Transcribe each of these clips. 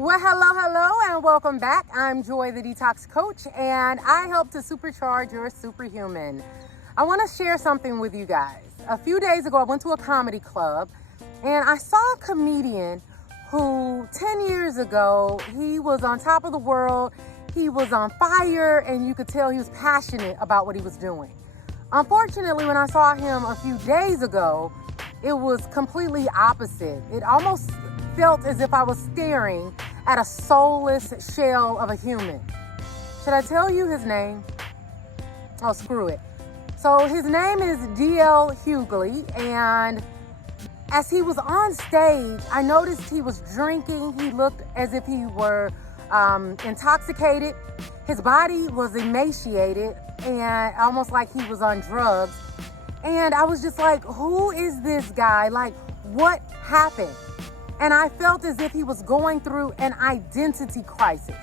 Well, hello, and welcome back. I'm Joy, the Detox Coach, and I help to supercharge your superhuman. I want to share something with you guys. A few days ago, I went to a comedy club, and I saw a comedian who 10 years ago, he was on top of the world, he was on fire, and you could tell he was passionate about what he was doing. Unfortunately, when I saw him a few days ago, it was completely opposite. It almost felt as if I was staring at a soulless shell of a human. Should I tell you his name? Oh, screw it. So his name is D.L. Hughley, and as he was on stage, I noticed he was drinking. He looked as if he were intoxicated. His body was emaciated and almost like he was on drugs. And I was just like, who is this guy? Like, what happened? And I felt as if he was going through an identity crisis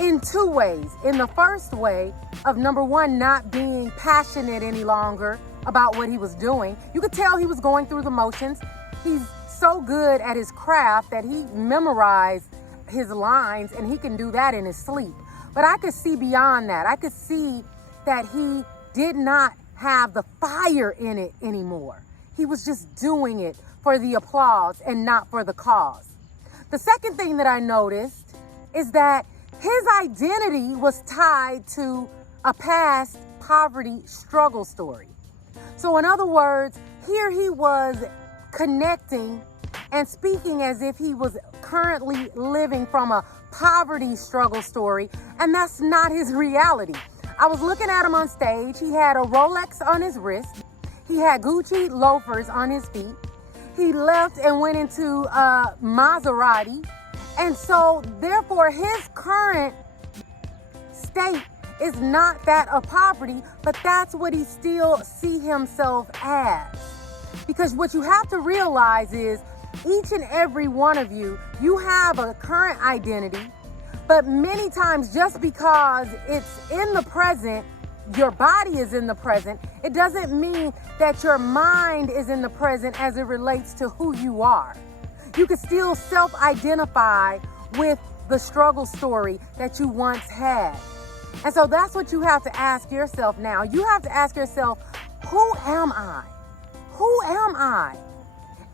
in two ways. In the first way of, number one, not being passionate any longer about what he was doing. You could tell he was going through the motions. He's so good at his craft that he memorized his lines, and he can do that in his sleep. But I could see beyond that. I could see that he did not have the fire in it anymore. He was just doing it for the applause and not for the cause. The second thing that I noticed is that his identity was tied to a past poverty struggle story. So in other words, here he was connecting and speaking as if he was currently living from a poverty struggle story, and that's not his reality. I was looking at him on stage. He had a Rolex on his wrist. He had Gucci loafers on his feet. He left and went into Maserati. And so, therefore, his current state is not that of poverty, but that's what he still see himself as. Because what you have to realize is each and every one of you, you have a current identity, but many times just because it's in the present, your body is in the present, it doesn't mean that your mind is in the present as it relates to who you are. You can still self-identify with the struggle story that you once had. And so that's what you have to ask yourself now. You have to ask yourself, who am I? Who am I?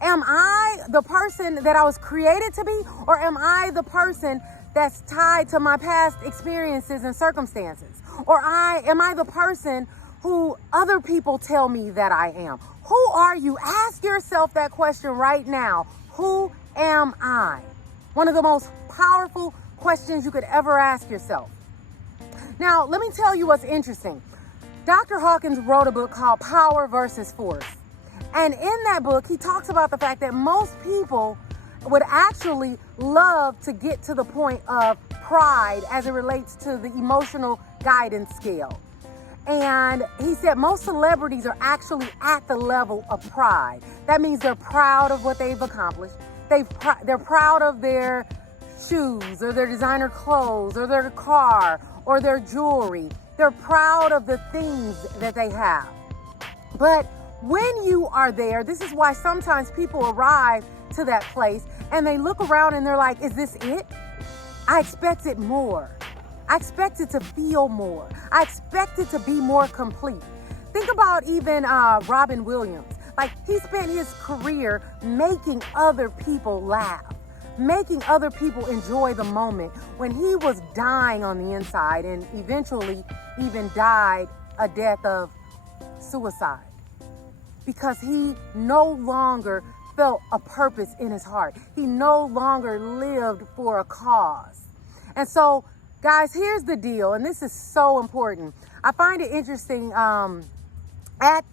Am I the person that I was created to be, or am I the person that's tied to my past experiences and circumstances? Or am I the person who other people tell me that I am? Who are you? Ask yourself that question right now. Who am I? One of the most powerful questions you could ever ask yourself. Now, let me tell you what's interesting. Dr. Hawkins wrote a book called Power versus Force. And in that book, he talks about the fact that most people would actually love to get to the point of pride as it relates to the emotional guidance scale. And he said most celebrities are actually at the level of pride. That means they're proud of what they've accomplished. They're proud of their shoes or their designer clothes or their car or their jewelry. They're proud of the things that they have. But when you are there, this is why sometimes people arrive to that place and they look around and they're like, is this it? I expected more. I expected to feel more. I expected to be more complete. Think about even Robin Williams. Like, he spent his career making other people laugh, making other people enjoy the moment when he was dying on the inside and eventually even died a death of suicide because he no longer felt a purpose in his heart. He no longer lived for a cause. And so, guys, here's the deal, and this is so important. I find it interesting at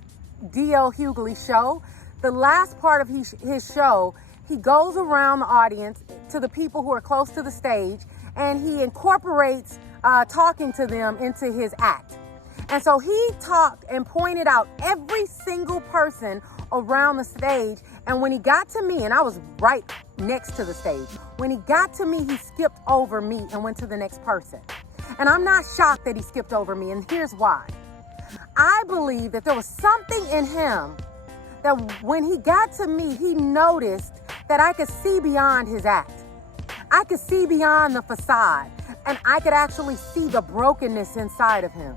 D.L. Hughley's show, the last part of his show, he goes around the audience to the people who are close to the stage, and he incorporates talking to them into his act. And so he talked and pointed out every single person around the stage. And when he got to me, and I was right next to the stage, when he got to me, he skipped over me and went to the next person. And I'm not shocked that he skipped over me. And here's why. I believe that there was something in him that when he got to me, he noticed that I could see beyond his act. I could see beyond the facade, and I could actually see the brokenness inside of him.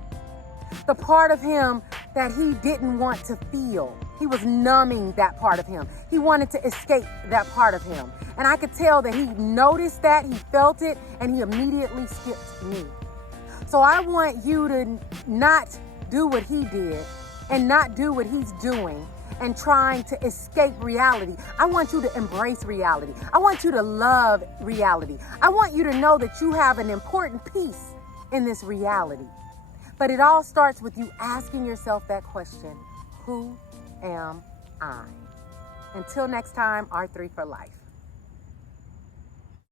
The part of him that he didn't want to feel. He was numbing that part of him. He wanted to escape that part of him. And I could tell that he noticed that, he felt it, and he immediately skipped me. So I want you to not do what he did and not do what he's doing and trying to escape reality. I want you to embrace reality. I want you to love reality. I want you to know that you have an important piece in this reality. But it all starts with you asking yourself that question, who am I? Until next time, R3 for life.